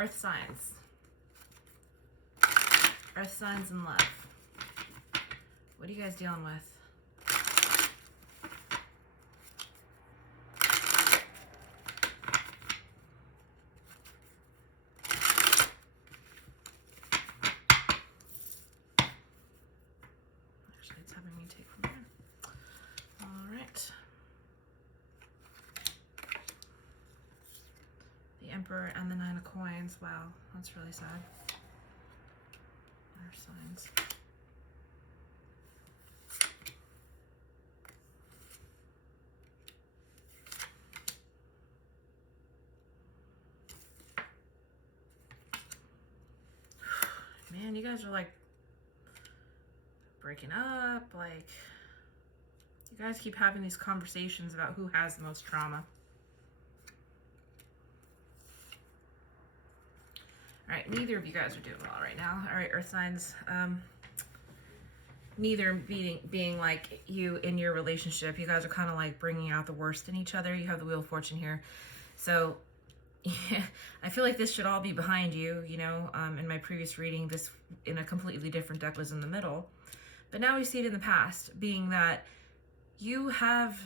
Earth signs. Earth signs in love. What are you guys dealing with? Actually, it's having me take from here. All right. The Emperor and the Nine of Coins. Wow, that's really sad. Earth signs. Man, you guys are like breaking up. Like, you guys keep having these conversations about who has the most trauma. All right, neither of you guys are doing well right now. All right, Earth signs. Neither being like you in your relationship. You guys are kind of like bringing out the worst in each other. You have the Wheel of Fortune here. So yeah, I feel like this should all be behind you, you know. In my previous reading, this in a completely different deck was in the middle. But now we see it in the past, being that you have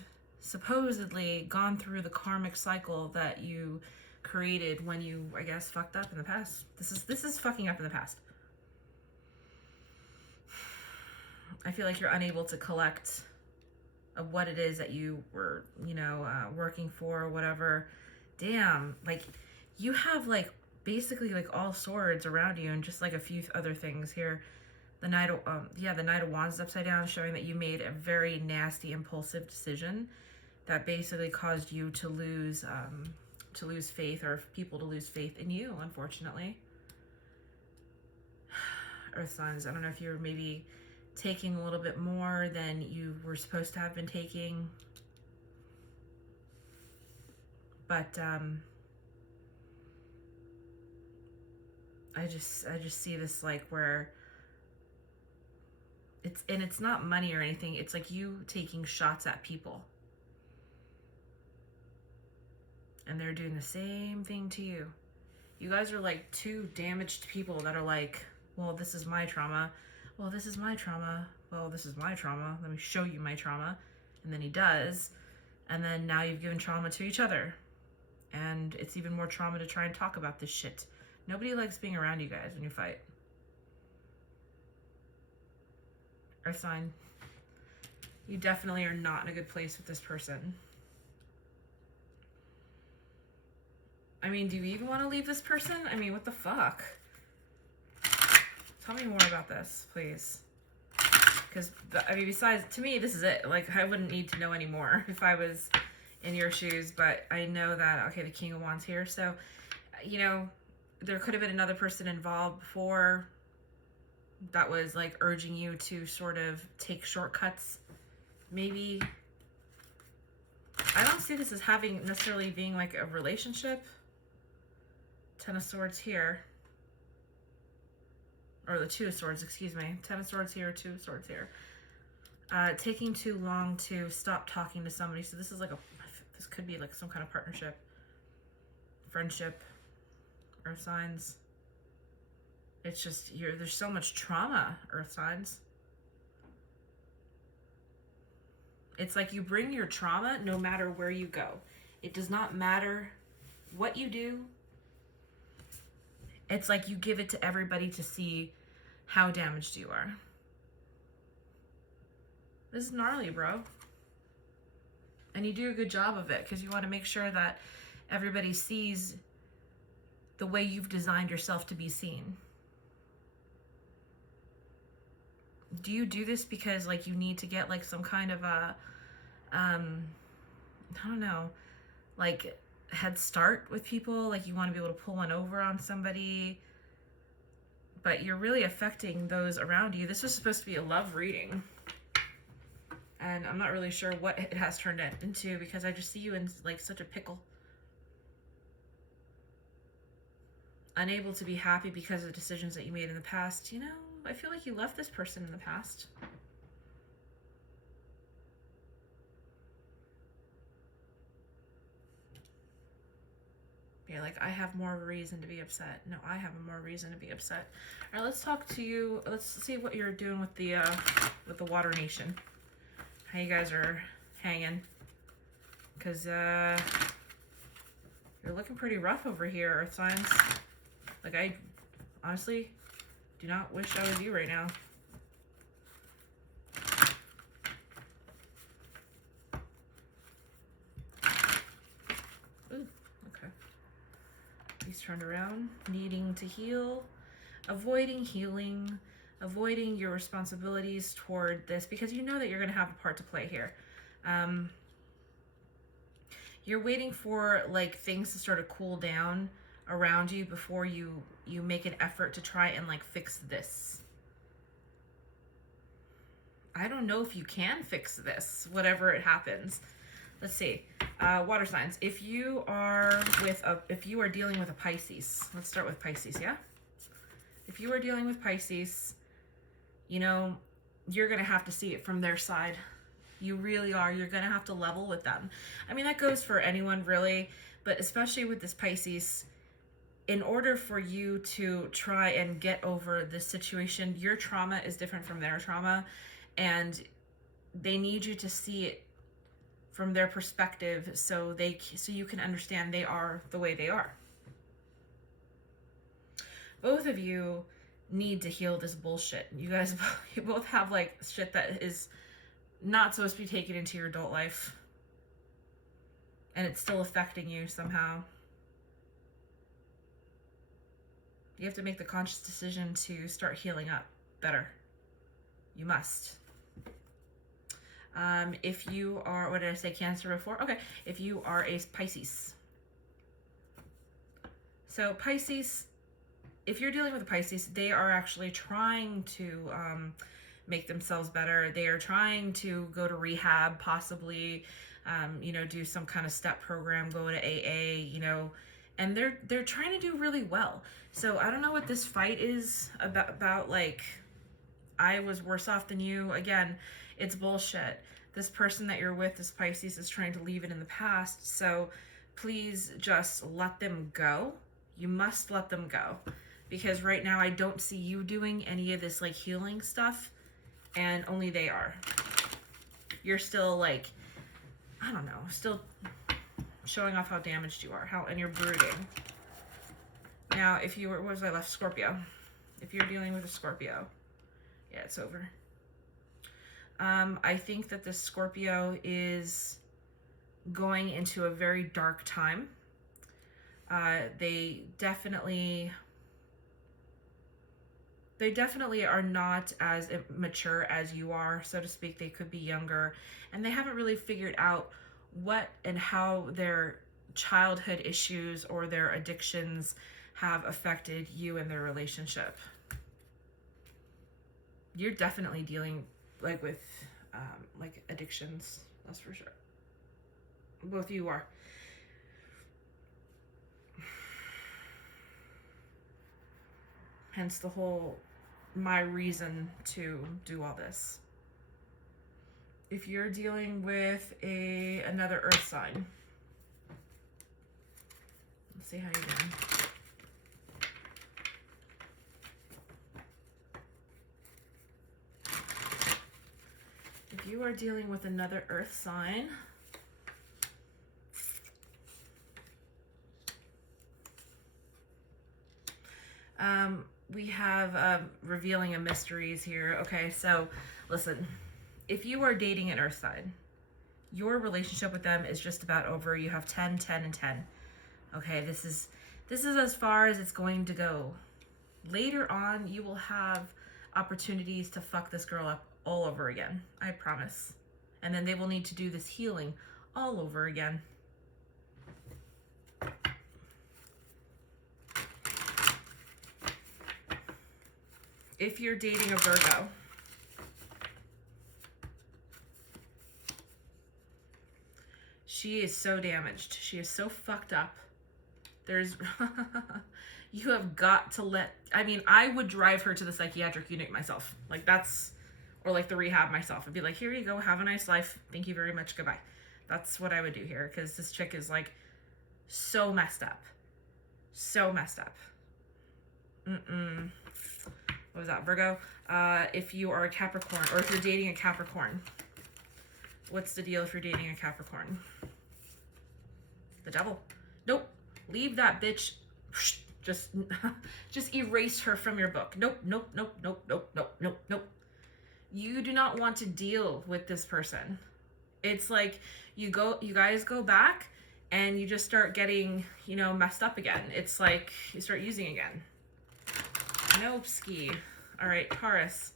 supposedly gone through the karmic cycle that you created when you, I guess, fucked up in the past. This is fucking up in the past. I feel like you're unable to collect of what it is that you were, you know, working for or whatever. Damn, like you have like basically like all swords around you and just like a few other things here. The Knight of the Knight of Wands is upside down, showing that you made a very nasty impulsive decision that basically caused you to lose faith, or people to lose faith in you, unfortunately. Earth signs, I don't know if you're maybe taking a little bit more than you were supposed to have been taking. But I just see this like where it's not money or anything. It's like you taking shots at people. And they're doing the same thing to you. You guys are like two damaged people that are like, well, this is my trauma. Well, this is my trauma. Well, this is my trauma. Let me show you my trauma. And then he does. And then now you've given trauma to each other. And it's even more trauma to try and talk about this shit. Nobody likes being around you guys when you fight. Earth sign. You definitely are not in a good place with this person. I mean, do you even want to leave this person? I mean, what the fuck? Tell me more about this, please. Because, I mean, besides, to me, this is it. Like, I wouldn't need to know anymore if I was in your shoes, but I know that, okay, the King of Wands here. So, you know, there could have been another person involved before that was, like, urging you to sort of take shortcuts. Maybe. I don't see this as having necessarily being, like, a relationship. Ten of Swords here. Or the Two of Swords, excuse me. Ten of Swords here, Two of Swords here. Taking too long to stop talking to somebody. So this is like this could be like some kind of partnership. Friendship. Earth signs. It's just, there's so much trauma, Earth signs. It's like you bring your trauma no matter where you go. It does not matter what you do. It's like you give it to everybody to see how damaged you are. This is gnarly, bro. And you do a good job of it because you want to make sure that everybody sees the way you've designed yourself to be seen. Do you do this because like you need to get like some kind of a, I don't know, like head start with people? Like you want to be able to pull one over on somebody, but you're really affecting those around you. This was supposed to be a love reading. And I'm not really sure what it has turned into because I just see you in like such a pickle. Unable to be happy because of the decisions that you made in the past. You know, I feel like you left this person in the past. You're like, I have more of a reason to be upset. No, I have more reason to be upset. All right, let's talk to you. Let's see what you're doing with the Water Nation. How you guys are hanging. Because, you're looking pretty rough over here, Earth signs. Like, I honestly do not wish I was you right now. Ooh, okay. He's turned around, needing to heal, avoiding healing, avoiding your responsibilities toward this, because you know that you're going to have a part to play here. You're waiting for, like, things to sort of cool down around you before you make an effort to try and, like, fix this. I don't know if you can fix this, whatever it happens. Let's see. Water signs. If you are dealing with a Pisces, let's start with Pisces, yeah? If you are dealing with Pisces, you know, you're going to have to see it from their side. You really are. You're going to have to level with them. I mean, that goes for anyone, really, but especially with this Pisces, in order for you to try and get over this situation, your trauma is different from their trauma, and they need you to see it from their perspective so you can understand they are the way they are. Both of you need to heal this bullshit. You guys, you both have, like, shit that is not supposed to be taken into your adult life, and it's still affecting you somehow. You have to make the conscious decision to start healing up better. You must. If you are, what did I say, Cancer before? Okay, if you are a Pisces. So Pisces, if you're dealing with a Pisces, they are actually trying to make themselves better. They are trying to go to rehab, possibly, you know, do some kind of step program, go to AA, you know, and they're trying to do really well. So I don't know what this fight is about, like, I was worse off than you. Again, it's bullshit. This person that you're with, this Pisces, is trying to leave it in the past. So please just let them go. You must let them go. Because right now I don't see you doing any of this, like, healing stuff. And only they are. You're still, like, I don't know, still showing off how damaged you are, and you're brooding. Now, if you were, what was I left? Scorpio. If you're dealing with a Scorpio, yeah, it's over. I think that this Scorpio is going into a very dark time. They definitely are not as mature as you are, so to speak. They could be younger, and they haven't really figured out what and how their childhood issues or their addictions have affected you and their relationship. You're definitely dealing, like, with like, addictions, that's for sure. Both of you are. Hence the whole, my reason to do all this. If you're dealing with another earth sign, let's see how you're doing. If you are dealing with another earth sign, we have revealing of mysteries here. Okay, so listen, if you are dating an earth sign, your relationship with them is just about over. You have 10, 10, and 10. Okay, this is as far as it's going to go. Later on, you will have opportunities to fuck this girl up all over again. I promise. And then they will need to do this healing all over again. If you're dating a Virgo, she is so damaged. She is so fucked up. There's, you have got to I mean, I would drive her to the psychiatric unit myself. Like, that's, or like the rehab myself. I'd be like, here you go, have a nice life. Thank you very much, goodbye. That's what I would do here, because this chick is, like, so messed up. So messed up. What was that, Virgo? If you are a Capricorn, or if you're dating a Capricorn, what's the deal if you're dating a Capricorn? The devil. Nope. Leave that bitch. Just erase her from your book. Nope, nope, nope, nope, nope, nope, nope, nope. You do not want to deal with this person. It's like you guys go back and you just start getting, you know, messed up again. It's like you start using again. Nope, ski. All right, Taurus.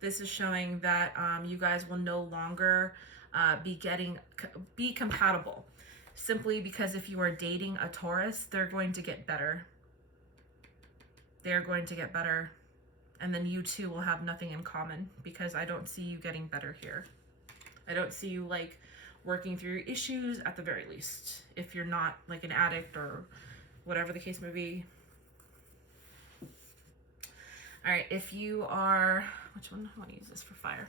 This is showing that you guys will no longer be compatible. Simply because if you are dating a Taurus, they're going to get better. They're going to get better. And then you two will have nothing in common, because I don't see you getting better here. I don't see you like working through your issues at the very least, if you're not like an addict or whatever the case may be. All right, if you are, which one? I want to use this for fire.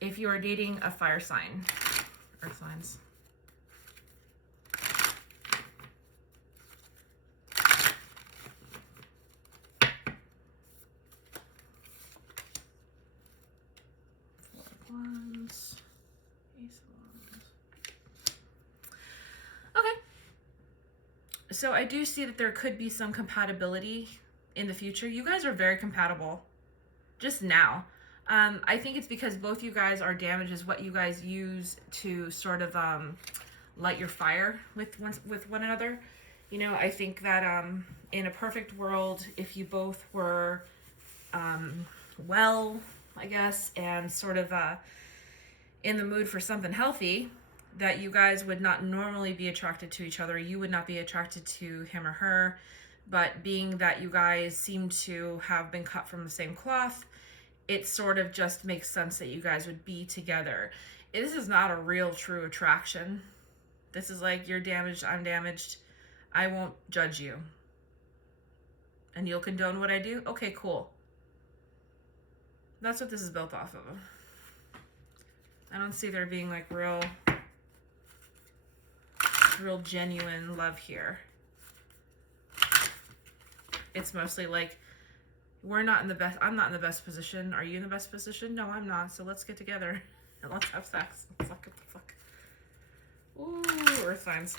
If you are dating a fire sign, earth signs. Okay. So I do see that there could be some compatibility in the future. You guys are very compatible just now. I think it's because both you guys are damaged is what you guys use to sort of light your fire with one another. You know, I think that in a perfect world, if you both were well, I guess, and sort of in the mood for something healthy, that you guys would not normally be attracted to each other. You would not be attracted to him or her. But being that you guys seem to have been cut from the same cloth, it sort of just makes sense that you guys would be together. This is not a real true attraction. This is like, you're damaged, I'm damaged. I won't judge you. And you'll condone what I do? Okay, cool. That's what this is built off of. I don't see there being like real genuine love here. It's mostly like, I'm not in the best position. Are you in the best position? No, I'm not. So let's get together and let's have sex. Fuck, what the fuck. Ooh, earth signs.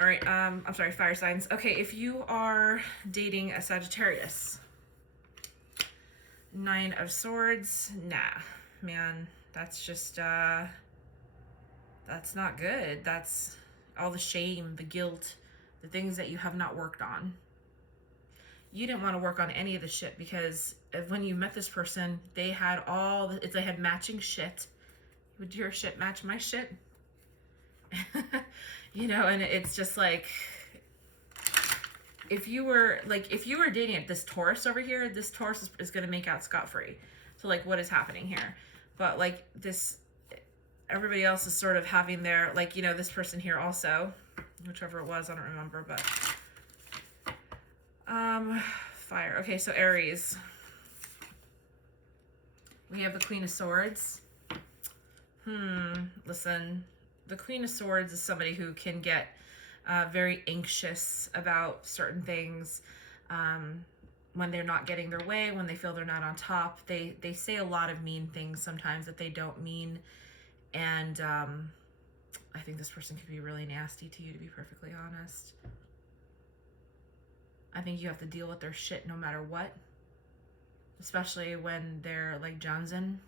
All right, I'm sorry, fire signs. Okay, if you are dating a Sagittarius, 9 of Swords, nah, man, that's just, that's not good. That's all the shame, the guilt, the things that you have not worked on. You didn't want to work on any of the shit, because when you met this person, they had they had matching shit. Would your shit match my shit? You know, and it's just like, if you were dating this Taurus over here, this Taurus is going to make out scot-free. So like, what is happening here? But like this, everybody else is sort of having their, like, you know, this person here also, whichever it was, I don't remember, but fire. Okay, so Aries. We have the Queen of Swords. Listen, the Queen of Swords is somebody who can get very anxious about certain things when they're not getting their way, when they feel they're not on top. They say a lot of mean things sometimes that they don't mean, and I think this person could be really nasty to you, to be perfectly honest. I think you have to deal with their shit no matter what. Especially when they're like Johnson.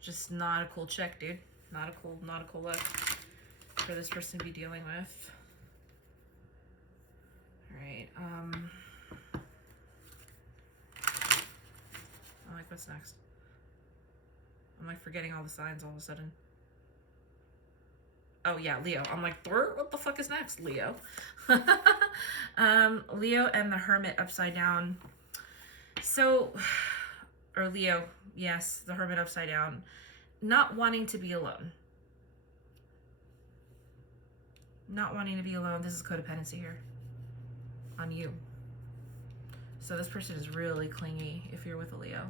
Just not a cool chick, dude. Not a cool look for this person to be dealing with. Alright, I'm like, what's next? I'm like forgetting all the signs all of a sudden. Oh yeah, Leo. I'm like, what the fuck is next? Leo. Leo and the Hermit upside down. So, or Leo, yes, the Hermit upside down. Not wanting to be alone. Not wanting to be alone. This is codependency here. On you. So this person is really clingy if you're with a Leo.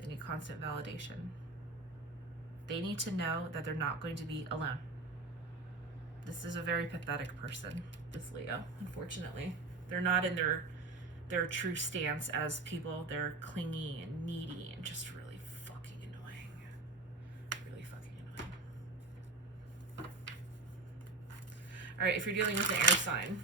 They need constant validation. They need to know that they're not going to be alone. This is a very pathetic person, this Leo, unfortunately. They're not in their true stance as people. They're clingy and needy and just really fucking annoying. Really fucking annoying. All right, if you're dealing with an air sign,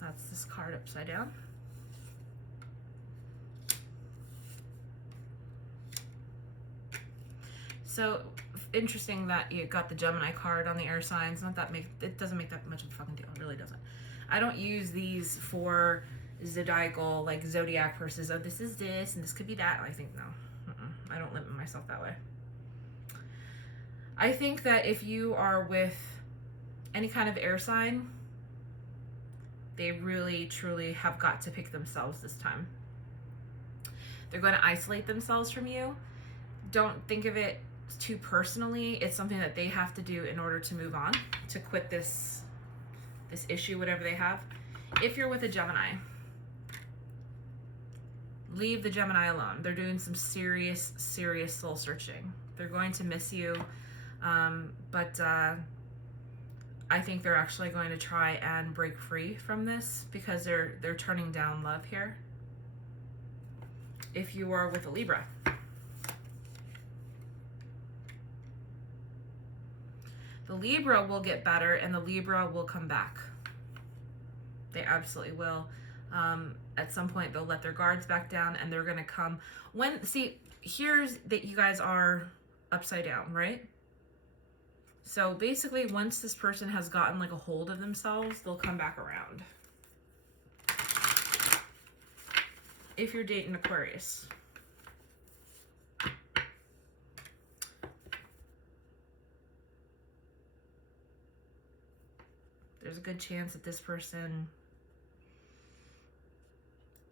that's this card upside down. So interesting that you got the Gemini card on the air signs. Not that it doesn't make that much of a fucking deal. It really doesn't. I don't use these for zodiacal, like zodiac versus, oh, this is this and this could be that. I think no. I don't limit myself that way. I think that if you are with any kind of air sign, they really truly have got to pick themselves this time. They're going to isolate themselves from you. Don't think of it too personally. It's something that they have to do in order to move on, to quit this issue, whatever they have. If you're with a Gemini, leave the Gemini alone. They're doing some serious soul searching. They're going to miss you, but I think they're actually going to try and break free from this because they're turning down love here. If you are with a Libra, the Libra will get better and the Libra will come back. They absolutely will. At some point, they'll let their guards back down and they're going to come. Here's that you guys are upside down, right? So basically, once this person has gotten like a hold of themselves, they'll come back around. If you're dating Aquarius, there's a good chance that this person,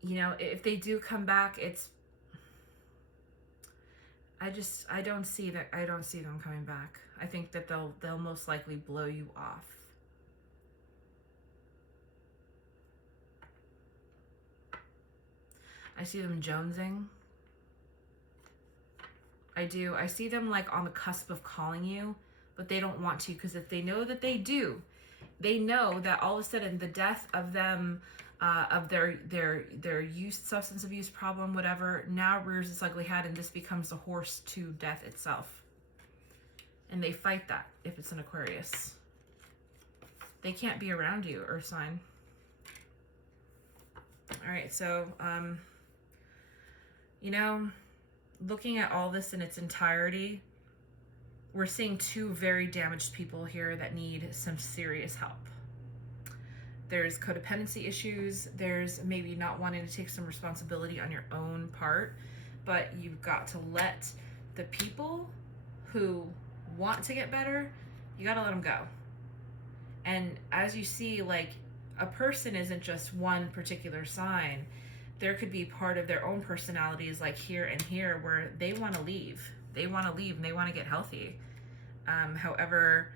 you know, if they do come back, I don't see them coming back. I think that they'll most likely blow you off. I see them jonesing. I do. I see them like on the cusp of calling you, but they don't want to, because if they know that they do, they know that all of a sudden the death of them, of their substance abuse problem, whatever, now rears its ugly head and this becomes the horse to death itself. And they fight that if it's an Aquarius. They can't be around you, Earth sign. All right, so, you know, looking at all this in its entirety, we're seeing two very damaged people here that need some serious help. There's codependency issues. There's maybe not wanting to take some responsibility on your own part, but you've got to let the people who want to get better, you got to let them go. And as you see, like, a person isn't just one particular sign. There could be part of their own personalities, like here and here, where they want to leave. They want to leave and they want to get healthy. However,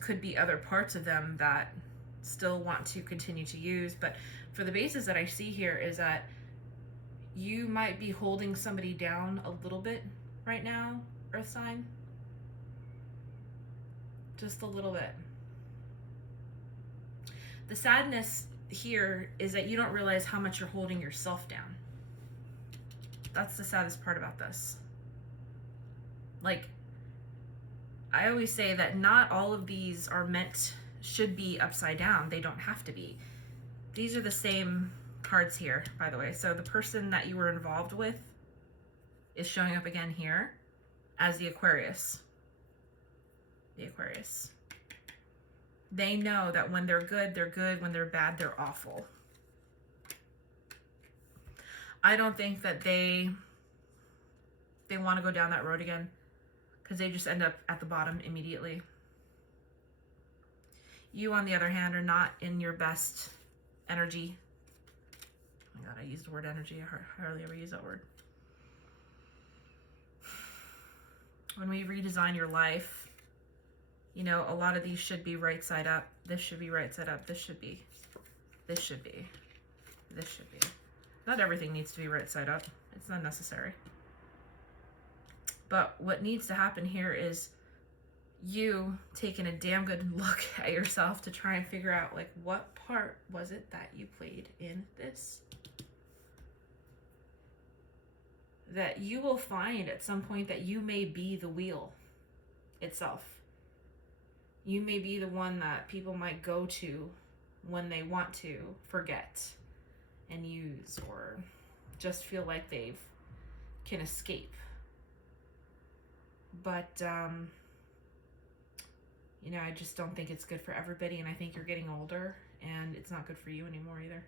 could be other parts of them that still want to continue to use. But for the basis that I see here is that you might be holding somebody down a little bit right now, Earth sign. Just a little bit. The sadness here is that you don't realize how much you're holding yourself down. That's the saddest part about this. Like, I always say that not all of these should be upside down. They don't have to be. These are the same cards here, by the way. So the person that you were involved with is showing up again here as the Aquarius. The Aquarius. They know that when they're good, they're good. When they're bad, they're awful. I don't think that they want to go down that road again, because they just end up at the bottom immediately. You, on the other hand, are not in your best energy. Oh my God, I used the word energy. I hardly ever use that word. when we redesign your life, you know, a lot of these should be right side up. This should be right side up. This should be. This should be. This should be. Not everything needs to be right side up. It's not necessary. But what needs to happen here is you taking a damn good look at yourself to try and figure out, like, what part was it that you played in this? That you will find at some point that you may be the wheel itself. You may be the one that people might go to when they want to forget and use, or just feel like they can escape. But, you know, I just don't think it's good for everybody, and I think you're getting older, and it's not good for you anymore either.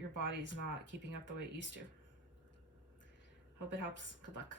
Your body's not keeping up the way it used to. Hope it helps. Good luck.